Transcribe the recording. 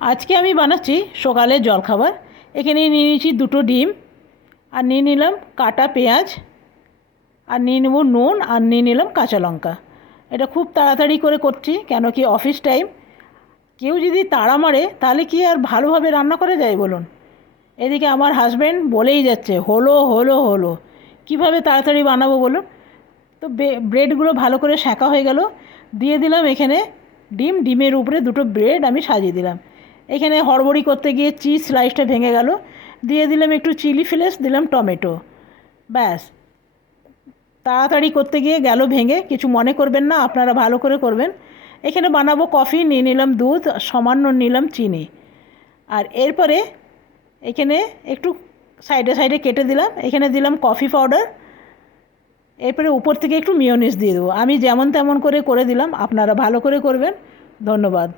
আজকে আমি বানাচ্ছি সকালের জলখাবার। এখানে নিয়ে নিয়েছি দুটো ডিম, আর নিয়ে নিলাম কাটা পেঁয়াজ, আর নিয়ে নেব নুন, আর নিয়ে নিলাম কাঁচা লঙ্কা। এটা খুব তাড়াতাড়ি করে করছি, কেন কি অফিস টাইম। কেউ যদি তাড়া মারে তাহলে কি আর ভালোভাবে রান্না করা যায় বলুন। এদিকে আমার হাজব্যান্ড বলেই যাচ্ছে হলো হলো হলো, কীভাবে তাড়াতাড়ি বানাবো বলুন। তো ব্রেডগুলো ভালো করে সেঁকা হয়ে গেল, দিয়ে দিলাম এখানে ডিমের উপরে দুটো ব্রেড আমি সাজিয়ে দিলাম। এখানে হড়বড়ি করতে গিয়ে চিজ স্লাইসটা ভেঙে গেল, দিয়ে দিলাম একটু চিলি ফ্লেক্স, দিলাম টমেটো। ব্যাস, তাড়াতাড়ি করতে গিয়ে গেল ভেঙে, কিছু মনে করবেন না, আপনারা ভালো করে করবেন। এখানে বানাবো কফি, নিয়ে নিলাম দুধ, সামান্য নিলাম চিনি। আর এরপরে এখানে একটু সাইডে সাইডে কেটে দিলাম, এখানে দিলাম কফি পাউডার। এরপরে উপর থেকে একটু মিয়োনিজ দিয়ে দেবো। আমি যেমন তেমন করে দিলাম, আপনারা ভালো করে করবেন। ধন্যবাদ।